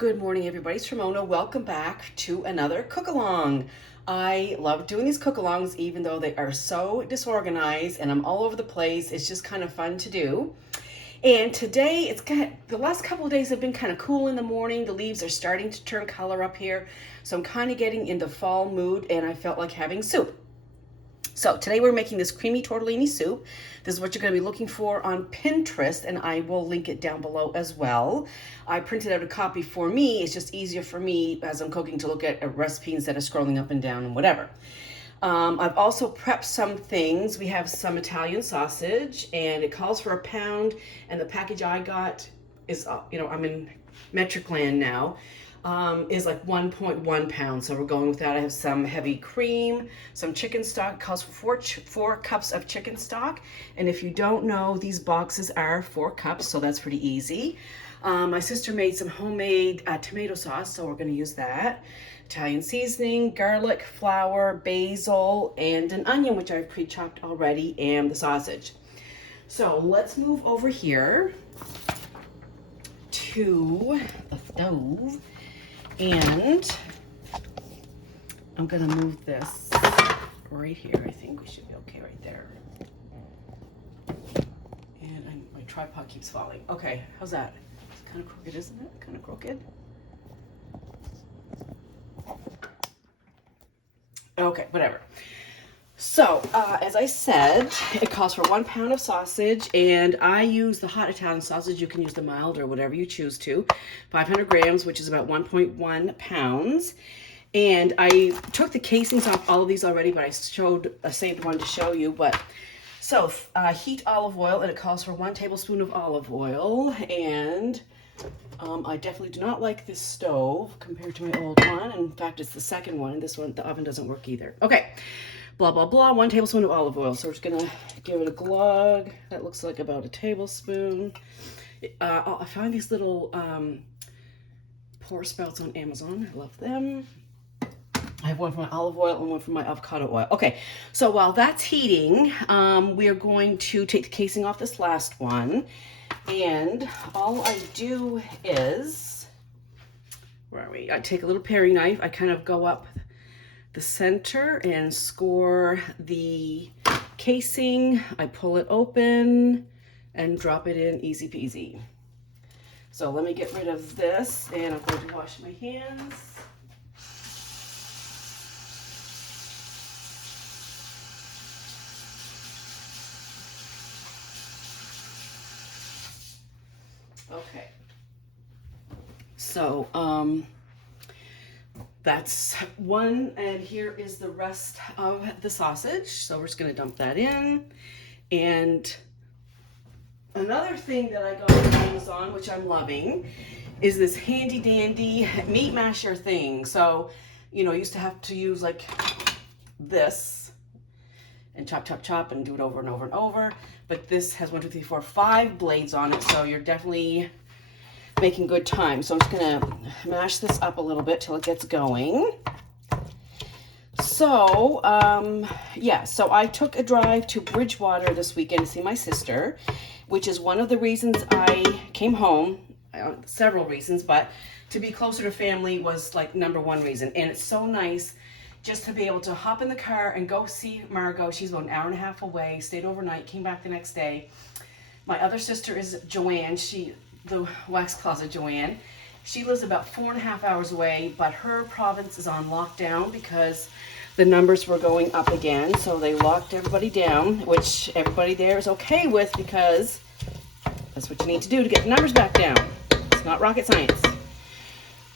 Good morning, everybody. It's Ramona. Welcome back to another cook-along. I love doing these cook-alongs, even though they are so disorganized and I'm all over the place. It's just kind of fun to do. And today, the last couple of days have been kind of cool in the morning. The leaves are starting to turn color up here. So I'm kind of getting into fall mood and I felt like having soup. So today we're making this creamy tortellini soup. This is what you're going to be looking for on Pinterest, and I will link it down below as well. I printed out a copy for me. It's just easier for me as I'm cooking to look at a recipe instead of scrolling up and down and whatever. I've also prepped some things. We have some Italian sausage, and it calls for a pound, and the package I got is, I'm in metric land now. Is like 1.1 pounds. So we're going with that. I have some heavy cream, some chicken stock. It calls for four cups of chicken stock. And if you don't know, these boxes are 4 cups, so that's pretty easy. My sister made some homemade tomato sauce, so we're going to use that. Italian seasoning, garlic, flour, basil, and an onion, which I've pre-chopped already, and the sausage. So let's move over here to the stove. And I'm gonna move this right here. I think we should be okay right there. And my tripod keeps falling. Okay, how's that? It's kind of crooked, isn't it? Kind of crooked. Okay, whatever. So, as I said, it calls for 1 pound of sausage, and I use the hot Italian sausage. You can use the mild or whatever you choose to. 500 grams, which is about 1.1 pounds. And I took the casings off all of these already, but I saved one to show you. So heat olive oil, and it calls for 1 tablespoon of olive oil. And I definitely do not like this stove compared to my old one. In fact, it's the second one, and this one, the oven doesn't work either. Okay. Blah, blah, blah, 1 tablespoon of olive oil. So we're just gonna give it a glug. That looks like about a tablespoon. I find these little pour spouts on Amazon. I love them. I have one for my olive oil and one for my avocado oil. Okay, so while that's heating, we are going to take the casing off this last one. And all I do is, where are we? I take a little paring knife. I kind of go up the center and score the casing. I pull it open and drop it in, easy peasy. So let me get rid of this, and I'm going to wash my hands. Okay. So, that's one, and here is the rest of the sausage. So we're just gonna dump that in. And another thing that I got on Amazon, which I'm loving, is this handy dandy meat masher thing. So, I used to have to use like this and chop, chop, chop and do it over and over and over. But this has 1, 2, 3, 4, 5 blades on it. So you're definitely making good time. So I'm just gonna mash this up a little bit till it gets going. So, so I took a drive to Bridgewater this weekend to see my sister, which is one of the reasons I came home, several reasons, but to be closer to family was like #1 reason. And it's so nice just to be able to hop in the car and go see Margot. She's about an hour and a half away, stayed overnight, came back the next day. My other sister is Joanne. The wax closet Joanne. She lives about 4.5 hours away, but her province is on lockdown because the numbers were going up again. So they locked everybody down, which everybody there is okay with because that's what you need to do to get the numbers back down. It's not rocket science.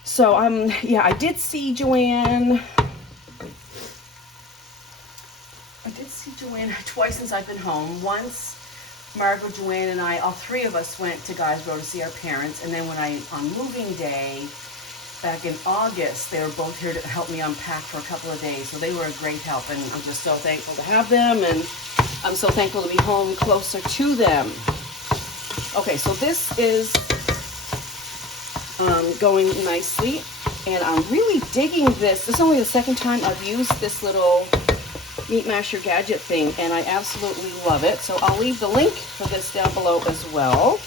So, I did see Joanne. Twice since I've been home. Once Margot, Joanne, and I, all 3 of us went to Guysborough to see our parents. And then on moving day, back in August, they were both here to help me unpack for a couple of days. So they were a great help, and I'm just so thankful to have them, and I'm so thankful to be home closer to them. Okay, so this is going nicely, and I'm really digging this. This is only the second time I've used this little meat masher gadget thing, and I absolutely love it. So I'll leave the link for this down below as well.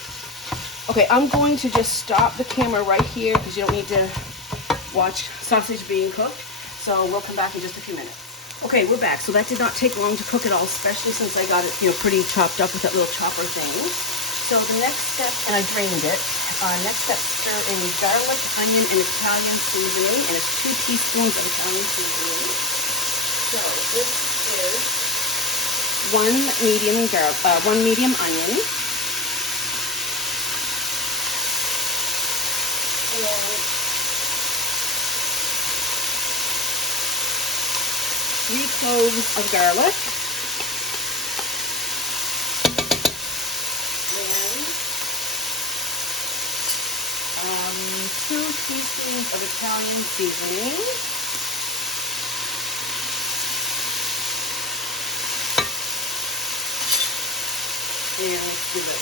Okay, I'm going to just stop the camera right here because you don't need to watch sausage being cooked. So we'll come back in just a few minutes. Okay, we're back. So that did not take long to cook at all, especially since I got it, pretty chopped up with that little chopper thing. So the next step, and I drained it. Next step, stir in garlic, onion, and Italian seasoning, and it's 2 teaspoons of Italian seasoning. So this is one medium onion, and 3 cloves of garlic, and 2 teaspoons of Italian seasoning, and let's give it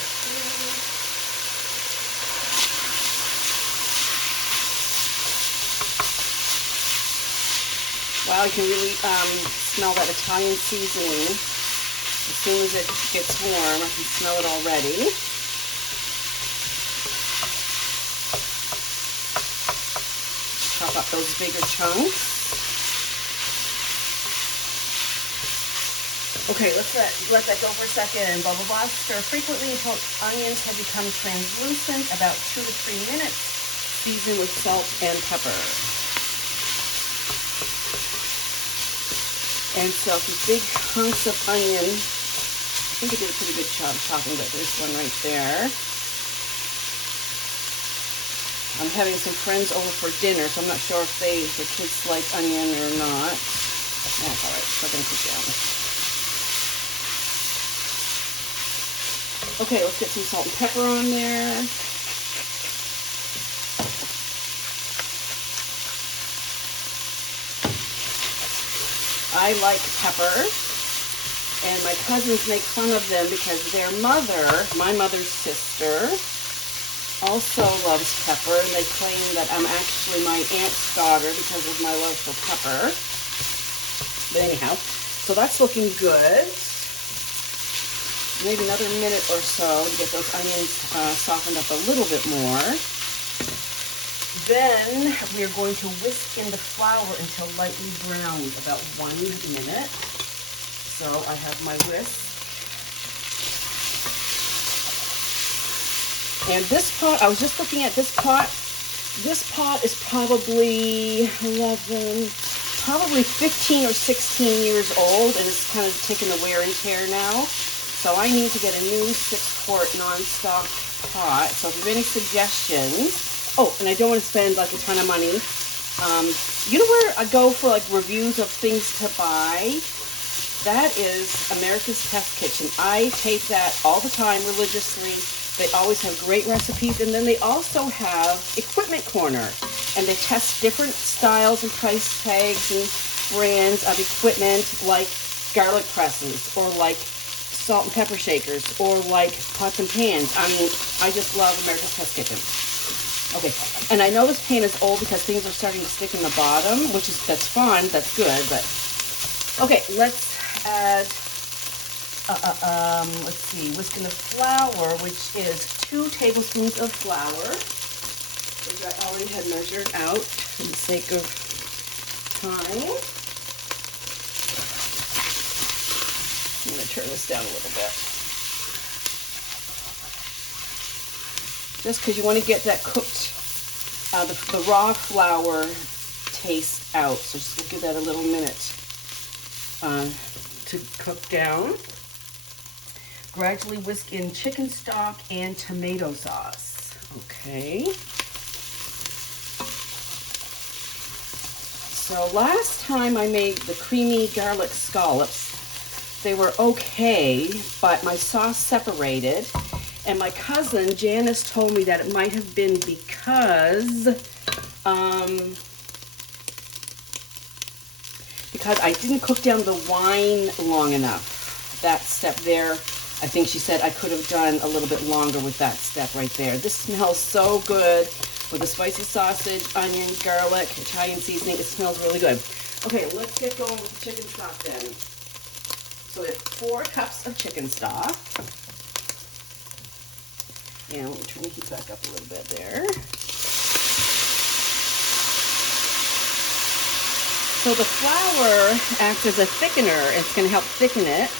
wow, you can really smell that Italian seasoning. As soon as it gets warm, I can smell it already. Chop up those bigger chunks. Okay, let that go for a second. Blah, blah, blah. Stir frequently until onions have become translucent, about 2 to 3 minutes. Season with salt and pepper. And so these big hunks of onion, I think I did a pretty good job chopping, but there's one right there. I'm having some friends over for dinner, so I'm not sure if their kids like onion or not. That's all right, so I'm going to cook down. Okay, let's get some salt and pepper on there. I like pepper, and my cousins make fun of them because their mother, my mother's sister, also loves pepper, and they claim that I'm actually my aunt's daughter because of my love for pepper. But anyhow, so that's looking good. Maybe another minute or so to get those onions softened up a little bit more. Then we are going to whisk in the flour until lightly browned, about 1 minute. So I have my whisk. And this pot, I was just looking at this pot. This pot is probably 15 or 16 years old, and it's kind of taken the wear and tear now. So I need to get a new 6-quart non-stop pot. So if you have any suggestions, oh, and I don't want to spend like a ton of money. You know where I go for like reviews of things to buy? That is America's Test Kitchen. I tape that all the time religiously. They always have great recipes, and then they also have Equipment Corner, and they test different styles and price tags and brands of equipment, like garlic presses, or like salt and pepper shakers, or like pots and pans. I mean, I just love America's Test Kitchen. Okay, and I know this pan is old because things are starting to stick in the bottom, that's fine, that's good, but okay, let's add let's see, whisk in the flour, which is 2 tablespoons of flour, which I already had measured out for the sake of time. I'm going to turn this down a little bit. Just because you want to get that cooked, the raw flour taste out. So just give that a little minute to cook down. Gradually whisk in chicken stock and tomato sauce. Okay. So last time I made the creamy garlic scallops, they were okay, but my sauce separated. And my cousin Janice told me that it might have been because I didn't cook down the wine long enough. That step there, I think she said I could have done a little bit longer with that step right there. This smells so good with the spicy sausage, onion, garlic, Italian seasoning. It smells really good. Okay, let's get going with the chicken stock then. So we have 4 cups of chicken stock. And let me turn the heat back up a little bit there. So the flour acts as a thickener. It's going to help thicken it.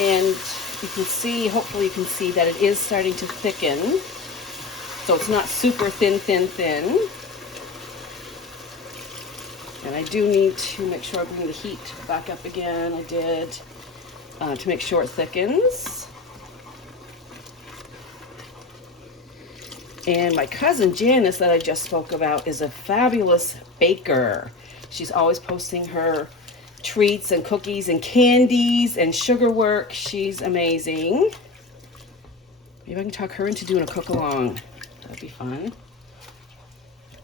And you can see, hopefully you can see that it is starting to thicken. So it's not super thin, thin, thin. And I do need to make sure I bring the heat back up again. I did, to make sure it thickens. And my cousin Janice that I just spoke about is a fabulous baker. She's always posting her treats and cookies and candies and sugar work. She's amazing. Maybe I can talk her into doing a cook-along. That'd be fun.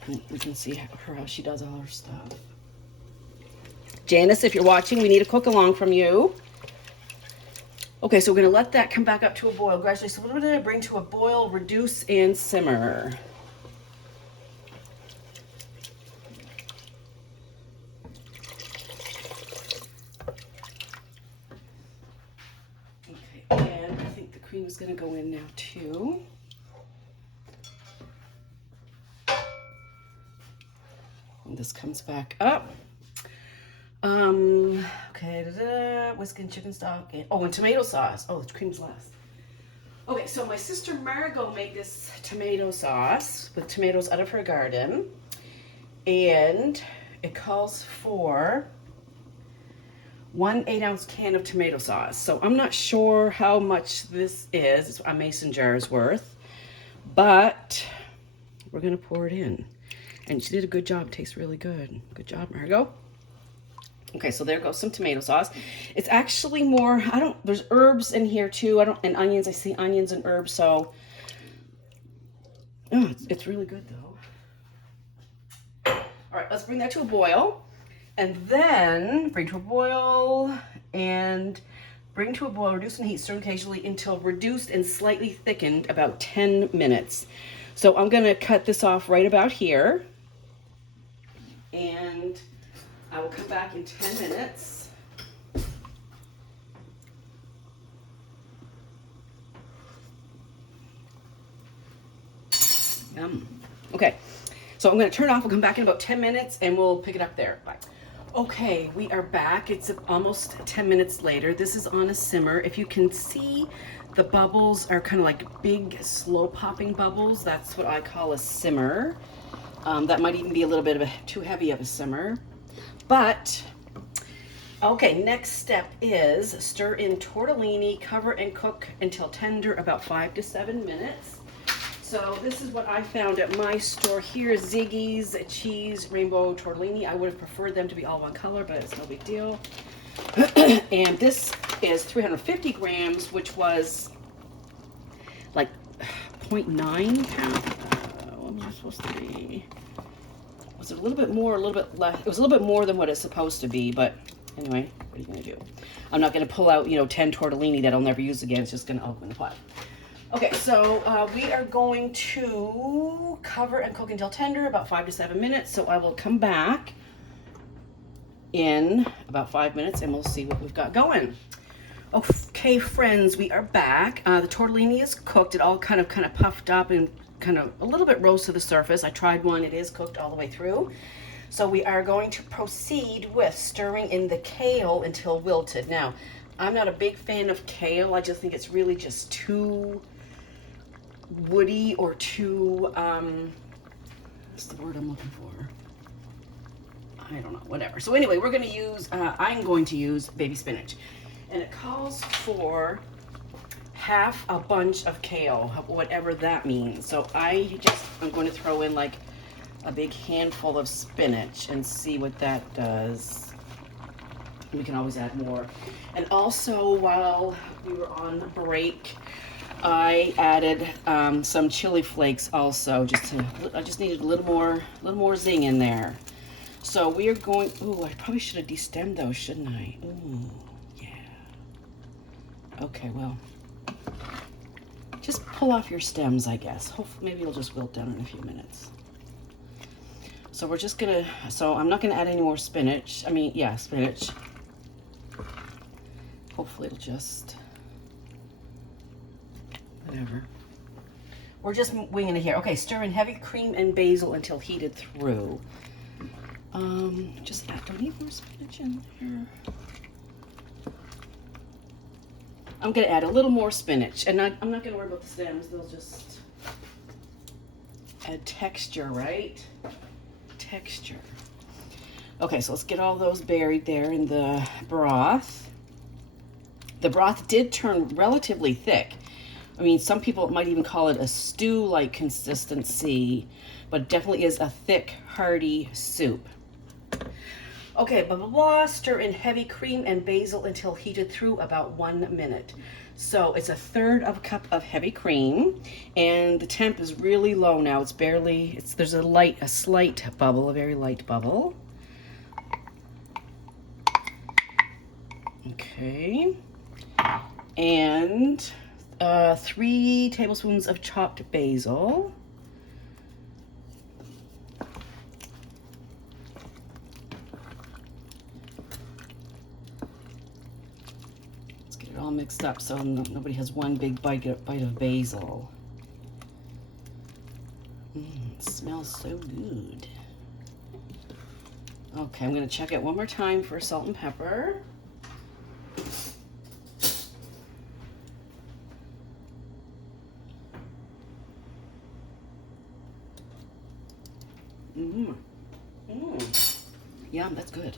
And we can see how she does all her stuff. Janice, if you're watching, we need a cook-along from you. Okay, so we're gonna let that come back up to a boil gradually. So what did I bring to a boil, reduce, and simmer? Okay, and I think the cream is gonna go in now too. And this comes back up. Okay, whisk and chicken stock, and tomato sauce. Oh, the cream's last. Okay, so my sister Margot made this tomato sauce with tomatoes out of her garden, and it calls for 1 8-ounce can of tomato sauce. So I'm not sure how much this is. It's a mason jar's worth, but we're gonna pour it in. And she did a good job. It tastes really good. Good job, Margot. Okay, so there goes some tomato sauce. It's actually more, there's herbs in here too. And onions. I see onions and herbs, so oh, it's really good though. All right, let's bring that to a boil. And then bring to a boil and bring to a boil, reduce in heat, stir occasionally until reduced and slightly thickened, about 10 minutes. So I'm gonna cut this off right about here. And I will come back in 10 minutes. Okay, so I'm going to turn it off. We'll come back in about 10 minutes and we'll pick it up there. Bye. Okay, we are back. It's almost 10 minutes later. This is on a simmer. If you can see, the bubbles are kind of like big, slow popping bubbles. That's what I call a simmer. That might even be a little bit of too heavy of a simmer. But, okay, next step is stir in tortellini, cover and cook until tender, about 5 to 7 minutes. So this is what I found at my store here, Ziggy's cheese rainbow tortellini. I would have preferred them to be all one color, but it's no big deal. And this is 350 grams, which was like 0.9 pounds. What was it supposed to be? Was it a little bit more, a little bit less? It was a little bit more than what it's supposed to be, but anyway, what are you gonna do? I'm not gonna pull out, 10 tortellini that I'll never use again. It's just gonna open the pot. Okay, so we are going to cover and cook until tender, about 5 to 7 minutes. So I will come back in about 5 minutes and we'll see what we've got going. Okay, friends, we are back. The tortellini is cooked. It all kind of puffed up and kind of a little bit rose to the surface. I tried one. It is cooked all the way through. So we are going to proceed with stirring in the kale until wilted. Now, I'm not a big fan of kale. I just think it's really just too woody or too, what's the word I'm looking for? I don't know, whatever. So anyway, we're going to use, I'm going to use baby spinach. And it calls for half a bunch of kale, whatever that means. So I'm going to throw in like a big handful of spinach and see what that does. We can always add more. And also, while we were on break, I added some chili flakes also, I just needed a little more zing in there. So we are going, ooh, I probably should have destemmed those, shouldn't I? Ooh, yeah. Okay, well, just pull off your stems, I guess. Hopefully, maybe it'll just wilt down in a few minutes. So we're just gonna, so I'm not gonna add any more spinach. I mean, yeah, spinach. Hopefully it'll just, whatever. we're just winging it here. Okay, stir in heavy cream and basil until heated through. Just add, do I need more spinach in here? I'm gonna add a little more spinach, and I'm not gonna worry about the stems. They'll just add texture, right? Texture. Okay, so let's get all those buried there in the broth. The broth did turn relatively thick. I mean, some people might even call it a stew-like consistency, but it definitely is a thick, hearty soup. Okay, blah, blah, blah. Stir in heavy cream and basil until heated through about 1 minute. So it's 1/3 of a cup of heavy cream, and the temp is really low now. It's barely, there's a slight bubble, a very light bubble. Okay. And 3 tablespoons of chopped basil. All mixed up so nobody has one big bite of basil. It smells so good. Okay, I'm going to check it one more time for salt and pepper. Yeah, that's good.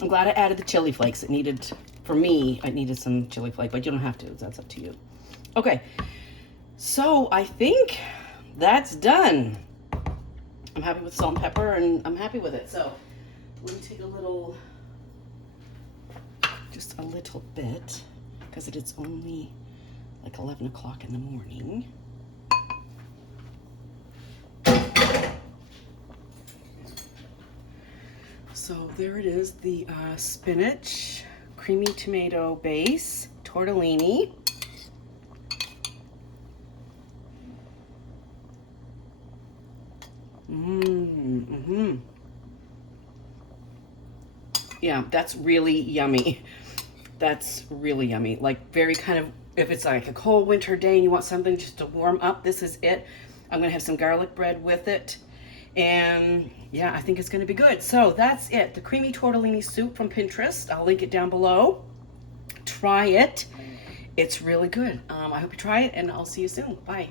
I'm glad I added the chili flakes. It needed, for me, I needed some chili flake, but you don't have to. That's up to you. Okay, so I think that's done. I'm happy with salt and pepper, and I'm happy with it. So let me take a little, just a little bit, because it is only like 11 o'clock in the morning. So there it is, the spinach, creamy tomato base, tortellini. Yeah, that's really yummy. That's really yummy. Like very kind of, if it's like a cold winter day and you want something just to warm up, this is it. I'm gonna have some garlic bread with it. And yeah, I think it's gonna be good. So that's it, the creamy tortellini soup from Pinterest. I'll link it down below. Try it. It's really good. I hope you try it, and I'll see you soon. Bye.